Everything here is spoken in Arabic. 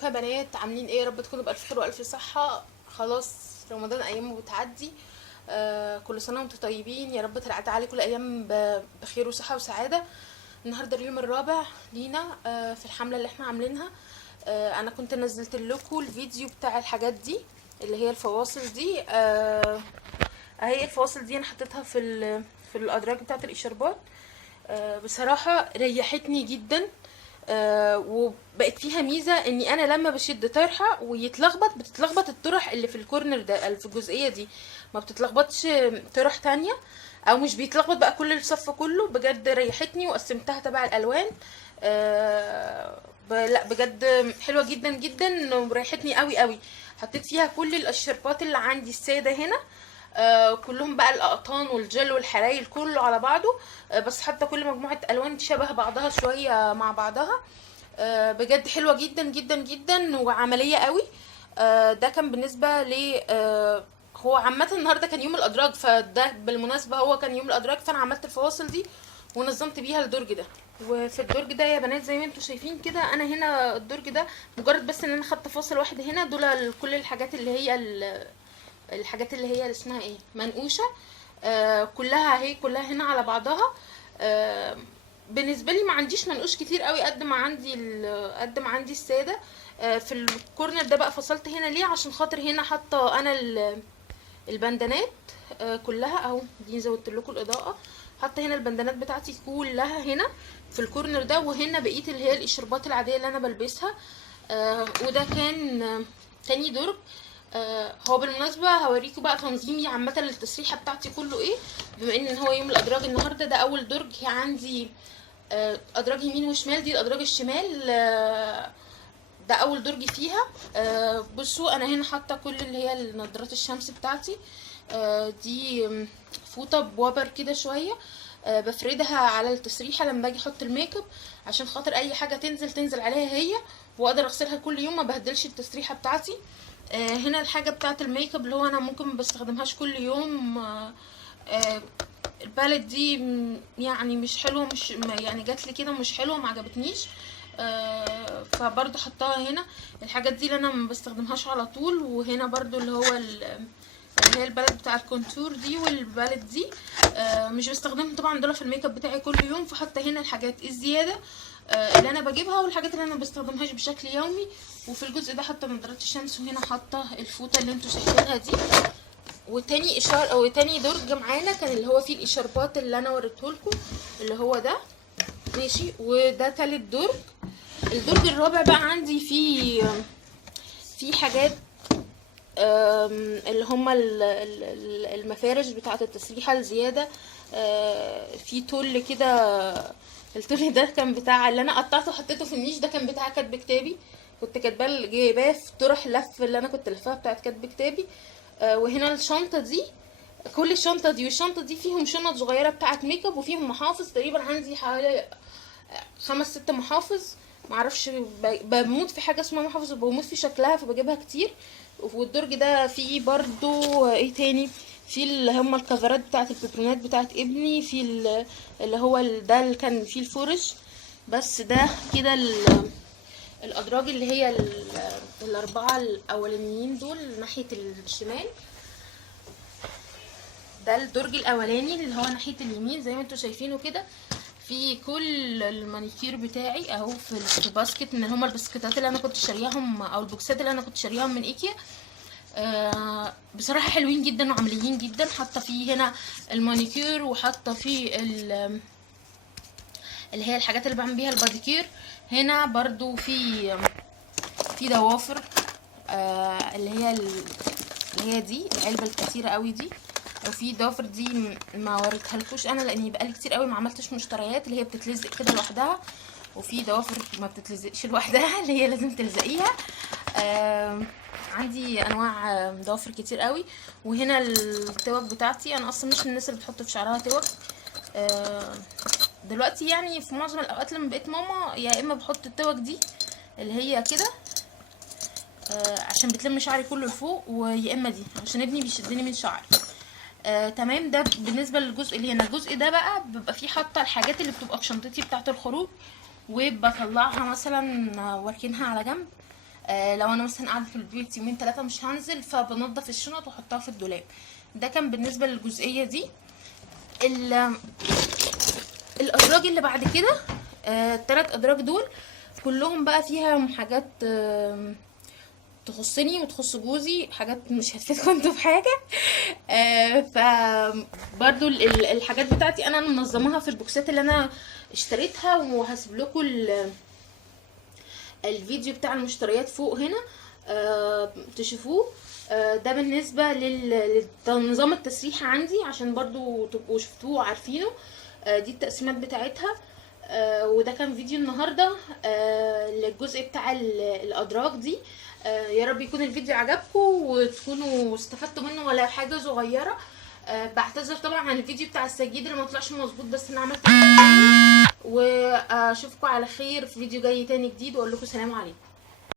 ازيكم يا بنات؟ عاملين ايه؟ يا رب تكونوا بألف خير وألف صحة. خلاص رمضان ايامه بتعدي. كل سنة وانتم طيبين، يا رب تعدي عليكم الايام بخير وصحة وسعادة. النهارده اليوم الرابع لينا في الحملة اللي احنا عاملينها. انا كنت نزلت لكم الفيديو بتاع الحاجات دي اللي هي الفواصل دي. اهي الفواصل دي انا حطيتها في الادراج بتاعت الاشاربات. بصراحة ريحتني جدا. وبقت فيها ميزة اني انا لما بشد طرحة ويتلخبط بتتلخبط الطرح اللي في الكورنر ده، اللي في الجزئية دي، ما بتتلخبطش طرح تانية، او مش بيتلخبط بقى كل الصف كله. بجد ريحتني وقسمتها تبع الالوان. لا بجد حلوة جدا جدا وريحتني قوي قوي. حطيت فيها كل الاشربات اللي عندي السادة هنا. كلهم بقى الاقطان والجل والحرايل كله على بعضه. بس حتى كل مجموعة الوان شبه بعضها شوية مع بعضها. بجد حلوة جدا جدا جدا وعملية قوي. ده كان بالنسبة ل هو عامة النهاردة كان يوم الأدراج، فده بالمناسبة هو كان يوم الأدراج، فأنا عملت الفواصل دي ونظمت بيها الدرج ده. وفي الدرج ده يا بنات زي ما انتوا شايفين كده، انا هنا الدرج ده مجرد بس ان انا خدت فاصل واحد هنا، دول كل الحاجات اللي هي الحاجات اللي هي اسمها ايه، منقوشه. كلها هي كلها هنا على بعضها. آه بالنسبه لي ما عنديش منقوش كتير قوي قد ما عندي قد ما عندي الساده. في الكورنر ده بقى فصلت هنا ليه؟ عشان خاطر هنا حاطه انا البندانات كلها اهو، دي زودت لكم الاضاءه. حاطه هنا البندانات بتاعتي كلها هنا في الكورنر ده، وهنا بقيه اللي هي الاشربات العاديه اللي انا بلبسها. وده كان تاني درج. هو بالمناسبة هوريكم بقى تنظيمي عامة للتسريحة بتاعتي كله ايه، بما ان هو يوم الادراج النهاردة. ده اول درج عندي، ادراج يمين وشمال، دي الادراج الشمال. ده اول درج فيها. بصوا انا هنا حاطة كل اللي هي نظارات الشمس بتاعتي. دي فوطة بوبر كده شوية. بفردها على التسريحة لما باجي احط الميك اب، عشان خاطر اي حاجة تنزل عليها هي، واقدر اغسلها كل يوم ما بهدلش التسريحة بتاعتي. هنا الحاجة بتاعة الميك اب اللي هو انا ممكن ما بستخدمهاش كل يوم. البالت دي يعني مش حلوة، مش يعني جات لي كده مش حلوة، ما عجبتنيش. فبرضو حطاها هنا. الحاجات دي اللي انا ما بستخدمهاش على طول. وهنا برضو اللي هو اللي هي البالت بتاع الكونتور دي والبالت دي. مش بستخدمهم طبعا دول في الميك اب بتاعي كل يوم، فحتى هنا الحاجات الزياده اللي انا بجيبها، والحاجات اللي انا ما بستخدمهاش بشكل يومي. وفي الجزء ده حاطه نظارات الشمس، وهنا حاطه الفوطه اللي انتوا شايفينها دي. وتاني درج معانا كان اللي هو فيه الاشاربات اللي انا وريتهولكم، اللي هو ده ماشي. وده تالت درج. الدرج الرابع بقى عندي فيه حاجات اللي هما المفارش بتاعة التسريحة الزيادة. في تول كده. التول ده كان بتاع اللي انا قطعته وحطيته في النيش، ده كان بتاع كاتب كتابي. كنت كاتباه جايباه في طرح لف اللي انا كنت لفاها بتاعت كاتب كتابي. وهنا الشنطة دي، كل الشنطة دي والشنطة دي فيهم شنط صغيرة بتاعت ميك اب، وفيهم محافظ تقريبا عندي حوالي 5 6 محافظ. معرفش، بموت في حاجة اسمها محافظ وبموت في شكلها فبجيبها كتير. والدرج ده فيه برضو ايه تاني، في اللي هم الكفرات بتاعت البيبرونات بتاعت ابني، في اللي هو ده اللي كان فيه الفرش. بس ده كده الادراج اللي هي الاربعة الاولانيين دول ناحية الشمال. ده الدرج الاولاني اللي هو ناحية اليمين زي ما انتوا شايفينه كده. في كل المانيكير بتاعي اهو في باسكت من هما البسكتات اللي انا كنت شارياهم، او البوكسات اللي انا كنت شارياهم من ايكيا. بصراحة حلوين جدا وعمليين جدا. حاطه فيه هنا المانيكير، وحاطه فيه اللي هي الحاجات اللي بعمل بيها الباديكير. هنا برضو في ضوافر اللي هي دي العلبة الكتيرة قوي دي. وفي ضوافر دي ما وريتها لكوش انا، لاني بقالي كتير قوي ما عملتش مشتريات، اللي هي بتتلزق كده لوحدها. وفي ضوافر ما بتتلزقش لوحدها اللي هي لازم تلزقيها. عندي انواع ضوافر كتير قوي. وهنا التوك بتاعتي، انا اصلا مش من الناس اللي بتحط في شعرها توك. دلوقتي يعني في معظم الاوقات لما بقيت ماما، يا اما بحط التوك دي اللي هي كده عشان بتلم شعري كله لفوق، ويا اما دي عشان ابني بيشدني من شعري. تمام. ده بالنسبه للجزء اللي هنا. الجزء ده بقى بيبقى فيه حاطه الحاجات اللي بتبقى في شنطتي بتاعه الخروج، وبطلعها مثلا واركنها على جنب. لو انا مثلا قاعده في البيت يومين 3 مش هنزل، فبنضف الشنط واحطها في الدولاب. ده كان بالنسبه للجزئيه دي. الادراج اللي بعد كده، الثلاث ادراج دول كلهم بقى فيها حاجات تخصني وتخص جوزي، حاجات مش هتفيدكم انتوا في حاجه. فبرضو الحاجات بتاعتي انا منظماها في البوكسات اللي انا اشتريتها، وهسيب لكم الفيديو بتاع المشتريات فوق هنا تشوفوه. ده بالنسبة لنظام التسريحة عندي، عشان برضو تبقوا شفتوه وعارفينه. دي التقسيمات بتاعتها. وده كان فيديو النهاردة للجزء بتاع الأدراج دي. يا رب يكون الفيديو عجبكم وتكونوا استفدتوا منه ولا حاجة صغيرة. بعتذر طبعا عن الفيديو بتاع السجيد اللي ما طلعش مظبوط، بس انا عملت واشوفكم على خير في فيديو جاي تاني جديد، واقول لكم سلام عليكم.